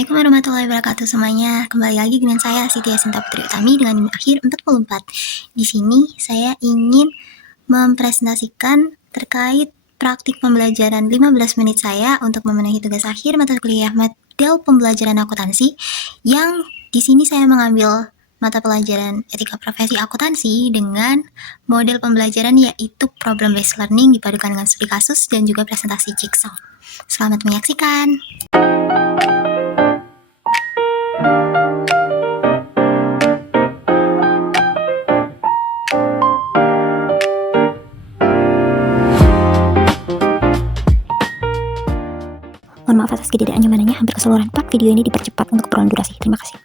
Assalamualaikum warahmatullahi wabarakatuh semuanya. Kembali lagi dengan saya Siti Yasinta Putri Utami dengan NIM akhir 44. Di sini saya ingin mempresentasikan terkait praktik pembelajaran 15 menit saya untuk memenuhi tugas akhir mata kuliah model pembelajaran akuntansi, yang di sini saya mengambil mata pelajaran etika profesi akuntansi dengan model pembelajaran yaitu problem based learning dipadukan dengan studi kasus dan juga presentasi jigsaw. Selamat menyaksikan. Mohon maaf atas ketidaknyamanannya, hampir keseluruhan part video ini dipercepat untuk keperluan durasi. Terima kasih.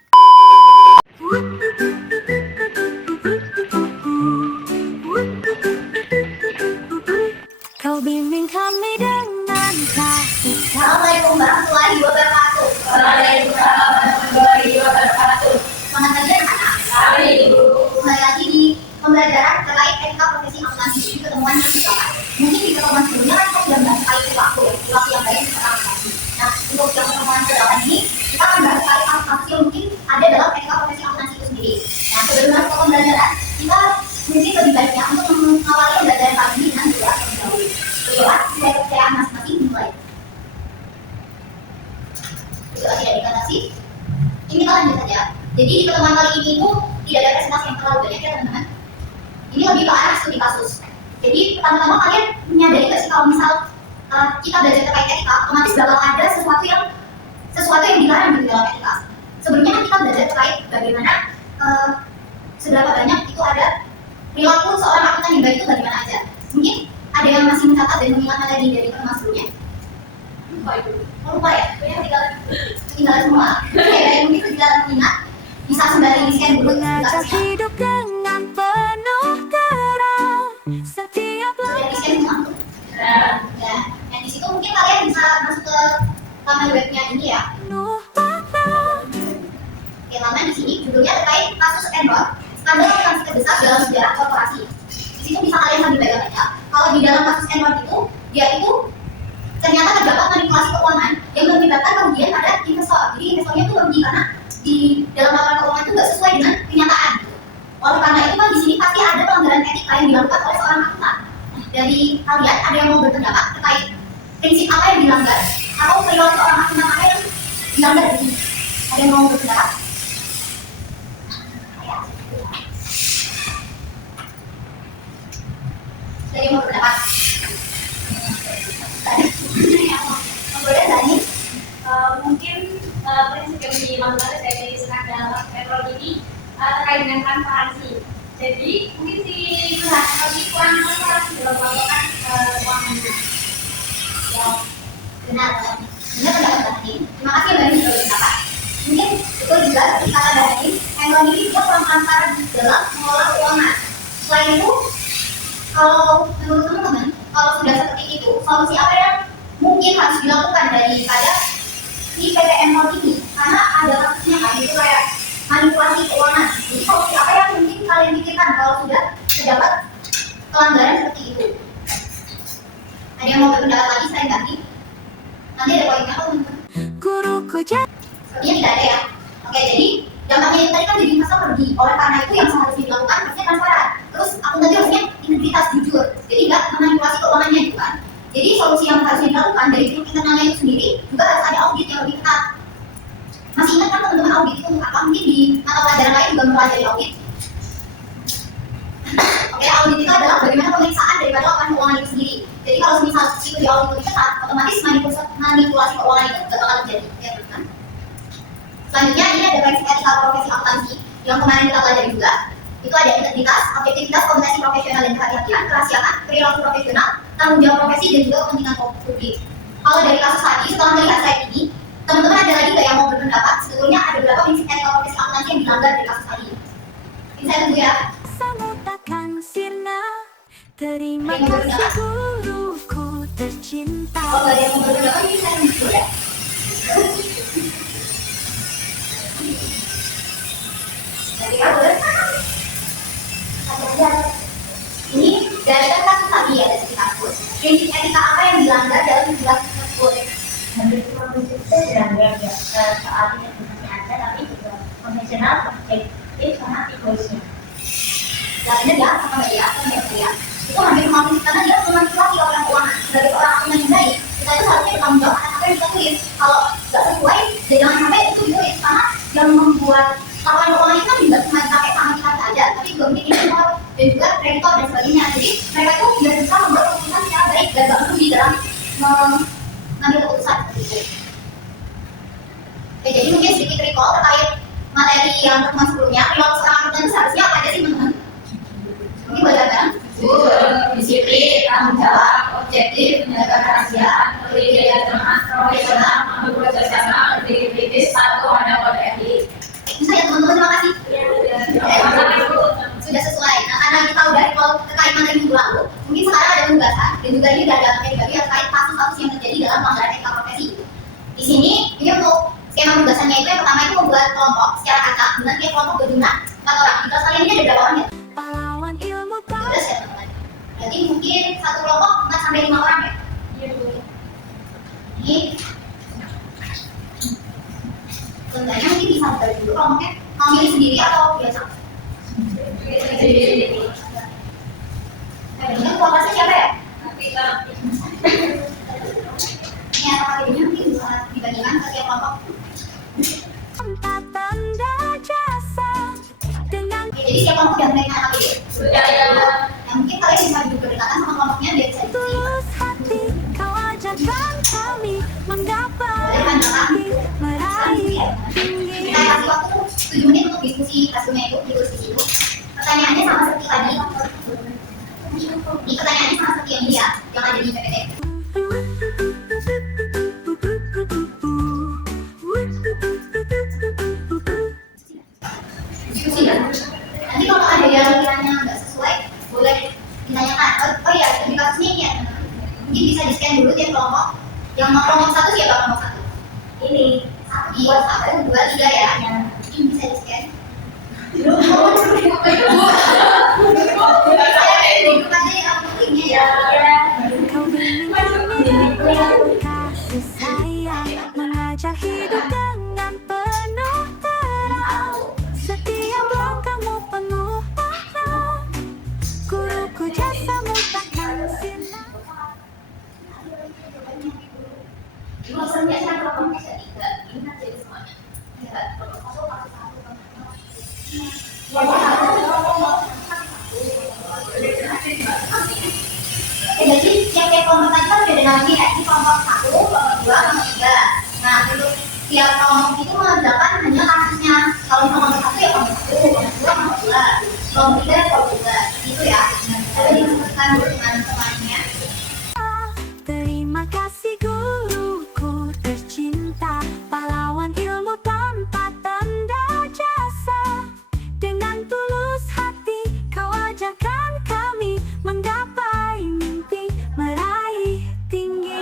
Kau bimbing kami dengan kasih. Assalamualaikum warahmatullahi wabarakatuh. Waalaikumsalam warahmatullahi wabarakatuh. Selamat pagi anak-anak. Hari Ibu. Kembali lagi di pembelajaran terkait etika profesi akuntansi di pertemuan yang ke-8. Mungkin di pertemuan sebelumnya kan kita sudah bahas terkait perilaku yang baik di akuntansi. Nah, untuk yang pertemuan ke-8 ini kita akan bahas terkait akuntansi yang mungkin ada dalam etika profesi akuntansi itu sendiri. Nah, sebelum masuk ke pembelajaran, kita mungkin lebih baiknya untuk mengawali pembelajaran pagi ini dengan doa terlebih dahulu. Berdoa supaya kepercayaan masing-masing dimulai. Itu tidak dibatasi. Ini kita lanjut saja. Jadi di pertemuan kali ini itu tidak ada presentasi yang terlalu banyak ya teman-teman. Ini lebih ke arah studi kasus. Jadi pertama-tama kalian menyadari nggak sih kalau misal kita belajar terkait etika, otomatis bakal ada sesuatu yang dilarang di dalam etika. Sebelumnya kan kita belajar terkait bagaimana seberapa banyak itu ada perilaku seorang akuntan yang baik itu bagaimana aja. Mungkin ada yang masih mencatat dan mengingat materi dari pertemuan sebelumnya. Lupa ya, tinggal semua. Oke, mungkin tidak mengingat, bisa sembari scan dulu Mengajak tugasnya. hidup dengan penuh terang. Setiap Sudah di scan semua tuh. Ya, yang di situ mungkin kalian bisa masuk ke laman webnya ini ya. penuh makna. Oke, laman di sini judulnya terkait kasus Enron, skandal akuntansi terbesar dalam sejarah korporasi. Di situ bisa kalian sambil baca. Kalau di dalam kasus Enron itu, dia itu ternyata terdapat manipulasi keuangan yang mengakibatkan kerugian pada investor. Jadi investornya itu merugi karena di dalam laporan keuangan itu nggak sesuai dengan kenyataan. Oleh karena itu kan di sini pasti ada pelanggaran etika yang dilakukan oleh seorang akuntan. Nah, dari kalian ada yang mau berpendapat terkait prinsip apa yang dilanggar atau perilaku seorang akuntan apa yang dilanggar di sini? Ada yang mau berpendapat? Ada yang mau berpendapat? Kemudian Dani, Mungkin prinsip yang dilakukan dari skandal petrol ini terkait dengan transparansi. Jadi mungkin si pihak ini kurang transparansi dalam melakukan keuangannya. ya benar pendapat Dani. Terima kasih Mbak Dani sudah berpendapat. Mungkin betul juga seperti kata Dani, Enron ini dia kurang transparan dalam mengelola keuangan. Selain itu, kalau menurut teman-teman, kalau sudah seperti itu, solusi apa yang mungkin harus dilakukan daripada si PT Enron ini? Karena ada kasusnya kan, itu kayak manipulasi keuangan. Jadi solusi apa yang mungkin kalian pikirkan kalau sudah terdapat pelanggaran seperti itu? Ada yang mau berpendapat lagi selain tadi? Nanti ada poinnya kok teman-teman. Guruku jadi Sepertinya tidak ada ya. Oke, jadi dampaknya itu tadi kan jadi masa pergi. Oleh karena itu yang seharusnya dilakukan harusnya transparan. Terus akun tadi harusnya integritas, jujur. Jadi nggak memanipulasi keuangannya gitu kan. Jadi solusi yang harusnya dilakukan dari tim internalnya itu sendiri juga harus ada audit yang lebih ketat. Masih ingat kan teman-teman audit itu untuk apa? Mungkin di mata pelajaran lain juga mempelajari audit. Oke, audit itu adalah bagaimana pemeriksaan daripada laporan keuangan itu sendiri. Jadi kalau misal itu di audit lebih ketat, otomatis manipulasi keuangan itu tidak bakal terjadi. Ya, teman-teman. Selanjutnya ini ada prinsip etika profesi akuntansi yang kemarin kita pelajari juga. Itu ada integritas, objektivitas, kompetensi profesional dan kehati-hatian, kerahasiaan, perilaku profesional, tanggung jawab profesi dan juga kepentingan publik. Kalau dari kasus tadi, setelah melihat slide ini, teman-teman ada lagi nggak yang mau berpendapat? Sebetulnya ada beberapa prinsip etika profesi akuntansi yang dilanggar dari kasus tadi. Ini saya tunggu ya. sama takkan sirna. Terima kasih guruku tercinta. Kalau nggak ada yang mau berpendapat, ini saya tunggu ya. Jadi kamu ini dari kan kasus tadi ya dari kasus. Prinsip etika apa yang dilanggar dalam tugas tersebut? itu beragam ya, soal integritasnya ada, tapi juga konvensional, objektif, sama egoisnya. Nah, ini dia, sama dia, itu hampir sama karena dia memanipulasi orang keuangan. Sebagai seorang akun yang baik, kita itu harusnya bertanggung jawab atas apa yang kita tulis. Kalau nggak sesuai, jangan sampai itu ditulis, karena yang membuat laporan keuangan itu kan juga cuma dipakai sama kita saja, tapi juga mungkin investor dan juga kreditor dan sebagainya. Jadi mereka itu biar bisa membuat keputusan secara baik dan nggak perlu di dalam mengambil keputusan seperti itu. Oke, jadi mungkin sedikit recall terkait materi yang pertemuan sebelumnya. Perilaku seorang akuntan itu seharusnya apa aja sih teman-teman? Mungkin belajar kan? Disiplin, tanggung jawab, objektif, menjaga kerahasiaan, berdiri dan cermat, profesional, mampu bekerja sama, berdiri kritis, satu ada kode etik. Bisa ya teman-teman, terima kasih. Sudah sesuai. Nah, karena kita udah recall terkait materi minggu lalu, mungkin sekarang ada penugasan dan juga ini ada dibagi terkait kasus-kasus yang terjadi dalam pelanggaran etika profesi. Di sini, ini untuk skema penugasannya itu yang pertama itu membuat kelompok secara acak dengan tiap kelompok berjumlah 4 orang. Kita sekali ini ada berapa orang ya? Pahlawan ilmu Udah ya teman-teman. Jadi mungkin satu kelompok 4 sampai 5 orang ya? Iya betul. Ini sebenarnya mungkin bisa dibagi dulu kelompoknya. Mau milih sendiri atau biasa? Sendiri. Nah, ini kelompoknya siapa ya? Ini apa ini mungkin bisa dibagikan ke tiap kelompok. tanpa tanda jasa dengan Oke, jadi siapa kelompok yang menerima APD? Sudah ya. Nah, mungkin kalian bisa duduk berdekatan sama kelompoknya biar bisa diskusi. tulus hati kau ajarkan kami menggapai meraih tinggi. Kita kasih waktu 7 menit untuk diskusi hasilnya itu, diskusi itu. Pertanyaannya sama seperti tadi. Ini pertanyaannya sama seperti yang dia, yang ada di PPT. Diskusi ya. Nanti kalau ada yang kiranya nggak sesuai, boleh ditanyakan. Oh iya, di kasusnya ini ya. Mungkin bisa di scan dulu tiap kelompok. Yang mau kelompok 1 siapa kelompok 1? Ini. 1, 2, 3 ya. Ini bisa di scan. Kau bimbing kami dengan kasih sayang, mengajar hidup dengan penuh terang. Setiap langkahmu penuh makna, guruku jasamu takkan sirna. Jadi tiap kelompok tadi kan udah ada namanya ya, ini kelompok 1, kelompok 2, kelompok 3. Nah, untuk tiap kelompok itu mengerjakan hanya kasusnya. Kalau kelompok 1 ya kelompok 1, kelompok 2, kelompok 2, kelompok 3, kelompok 3. Itu ya. Coba disebutkan dulu dengan temannya. Terima kasih guruku tercinta, pahlawan ilmu tanpa tanda jasa. Dengan tulus hati kau ajarkan kami menggapai mimpi, meraih tinggi.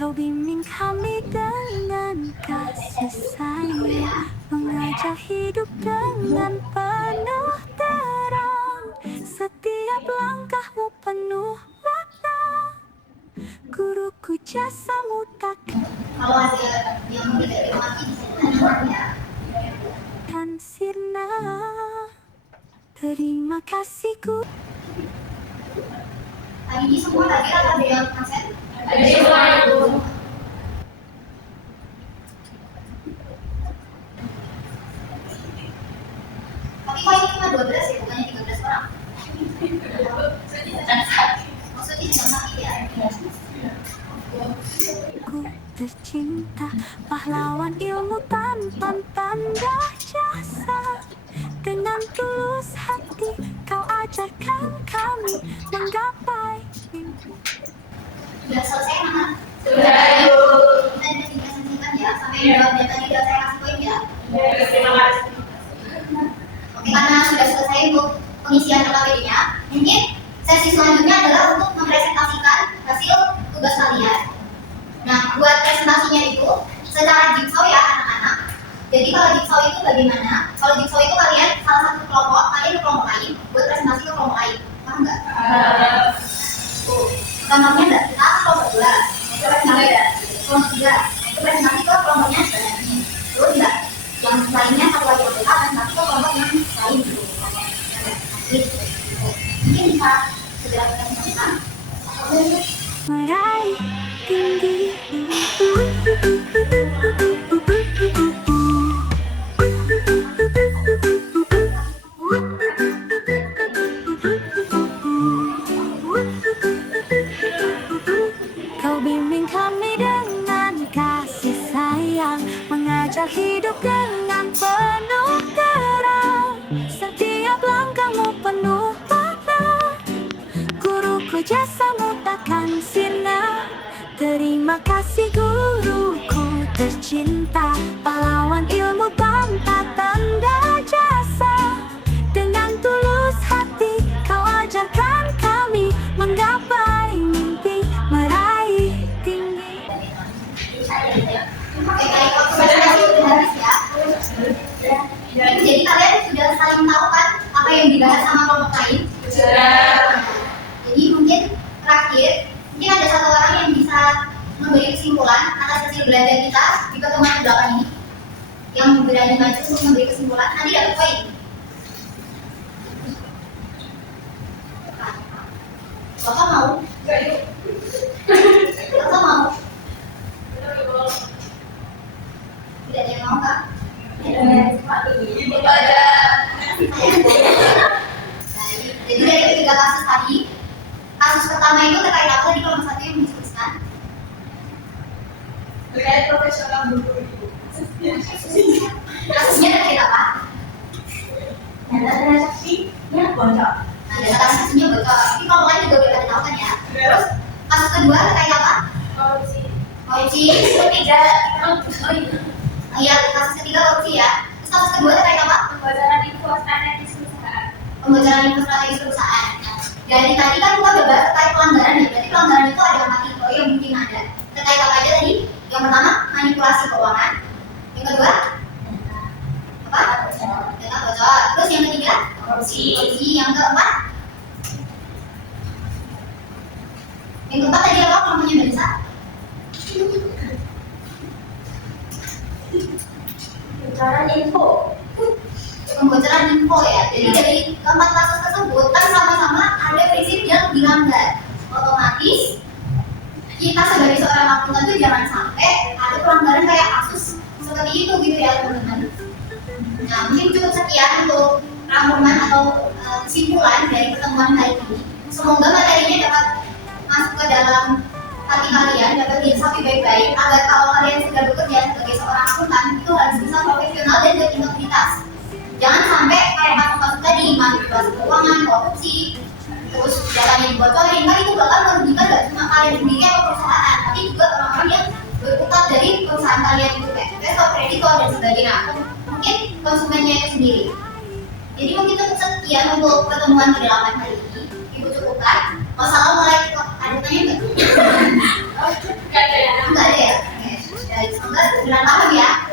Kau bimbing kami dengan kasih sayang, mengajar hidup dengan penuh terang. Setiap langkahmu penuh makna, guruku jasamu takkan Kalau hasil yang tidak dihormati bisa ya. sirna. Terima kasih guru. Tadi di semua tadi ada yang konsen. Ada semua itu. Tapi kok ini cuma 12 ya, bukannya 13 orang? Maksudnya sedang sakit ya? Ku tercinta, pahlawan ilmu tanpa tanda jasa. Dengan tulus hati kau ajarkan kami menggapai mimpi. Sudah selesai mana? Sudah itu. Kita investigasi singkat ya, sampai jawabnya tadi udah saya kasih poin ya. Terima kasih. Oke, karena sudah selesai untuk pengisian KKPD-nya, mungkin sesi selanjutnya adalah untuk mempresentasikan hasil tugas kalian. Nah, buat presentasinya itu secara jigsaw ya anak-anak. Jadi kalau jigsaw itu bagaimana? Kalau jigsaw itu kalian salah satu kelompok, kalian ke kelompok lain buat presentasi ke kelompok lain. Paham nggak? Contohnya enggak, kita kelompok 2, itu presentasi kelompok 3, itu presentasi ke kelompoknya sebenarnya. Terus enggak, yang lainnya satu lagi kita presentasi ke kelompok yang lain gitu. Mungkin bisa segera kita presentasikan. Meraih tinggi. Kau bimbing kami dengan kasih sayang, mengajar hidup dengan penuh terang. Setiap langkahmu penuh makna, guruku jasamu takkan sirna. Terima kasih guruku tercinta, pahlawan ilmu tanpa tanda jasa. Dengan tulus hati kau ajarkan kami menggapai mimpi, meraih tinggi. Oke, baik, waktu presentasi sudah habis ya. Jadi kalian sudah saling tahu kan apa yang dibahas sama kelompok lain? Jadi mungkin terakhir, mungkin ada satu orang yang bisa memberi kesimpulan atas hasil belajar kita di pertemuan ke-8 ini, yang berani maju untuk memberi kesimpulan. Nanti dapat poin. Bapak mau? Bapak mau? Tidak ada yang mau kak? Jadi dari ketiga kasus tadi, kasus pertama itu terkait apa tadi kalau satu yang disebutkan? Terkait profesional guru. Kasusnya terkait apa? Data transaksinya bocor. Nah, data transaksinya bocor. Tapi kalau lain juga udah pada tahu kan ya. Terus kasus kedua terkait apa? Korupsi. Korupsi. Ketiga, Iya, kasus ketiga korupsi ya. Terus kasus kedua terkait apa? pembocoran info strategis perusahaan. Pembocoran info strategis perusahaan. Nah, dari tadi kan kita udah bahas terkait pelanggaran ya. Berarti pelanggaran itu ada 4 tipe yang mungkin ada. Terkait apa aja tadi? Yang pertama manipulasi keuangan. Yang kedua apa? Data bocor. Terus yang ketiga korupsi. Yang keempat tadi apa kelompoknya Mbak Nisa? Pembocoran info. Pembocoran info ya. Jadi dari keempat kasus tersebut kan sama-sama ada prinsip yang dilanggar. Otomatis kita sebagai seorang akuntan itu jangan sampai ada pelanggaran kayak kasus seperti itu gitu ya teman-teman. Nah mungkin cukup sekian untuk rangkuman atau kesimpulan dari pertemuan hari ini. Semoga materinya dapat masuk ke dalam hati kalian, dapat diresapi baik-baik agar kalau kalian sudah bekerja sebagai seorang akuntan itu harus bisa profesional dan berintegritas. Jangan sampai kayak kasus-kasus tadi manipulasi keuangan, korupsi, terus datanya dibocorin, kan itu bakal merugikan gak cuma kalian sendiri atau perusahaan, tapi juga orang-orang yang berkutat dari perusahaan kalian itu kayak investor, kreditor dan sebagainya, atau mungkin konsumennya itu sendiri. Jadi mungkin cukup sekian untuk pertemuan ke-8 hari ini. Ibu cukupkan. Wassalamualaikum. Ada tanya nggak? Enggak ada ya. Enggak ada ya? Oke. Baik, semoga segera paham ya.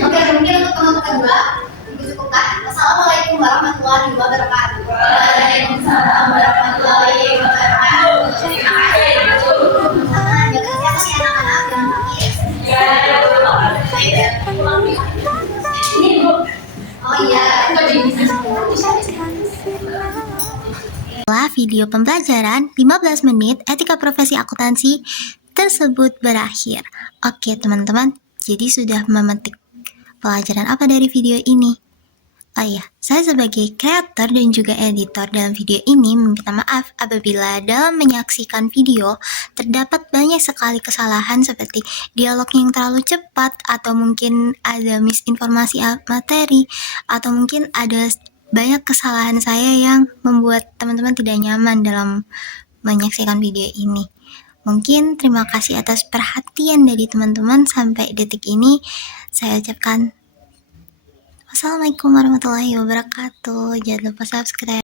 Oke, mungkin untuk teman-teman kedua, Ibu cukupkan. Wassalamualaikum warahmatullahi wabarakatuh. Waalaikumsalam warahmatullahi wabarakatuh. Terima kasih Ibu. Jaga kesehatan ya anak-anak dan Ini Bu. oh iya. Setelah video pembelajaran 15 menit etika profesi akuntansi tersebut berakhir. Oke teman-teman, jadi sudah memetik pelajaran apa dari video ini? Oh iya, saya sebagai kreator dan juga editor dalam video ini meminta maaf apabila dalam menyaksikan video terdapat banyak sekali kesalahan seperti dialog yang terlalu cepat atau mungkin ada misinformasi materi atau mungkin ada banyak kesalahan saya yang membuat teman-teman tidak nyaman dalam menyaksikan video ini. Mungkin terima kasih atas perhatian dari teman-teman sampai detik ini. Saya ucapkan wassalamualaikum warahmatullahi wabarakatuh. Jangan lupa subscribe.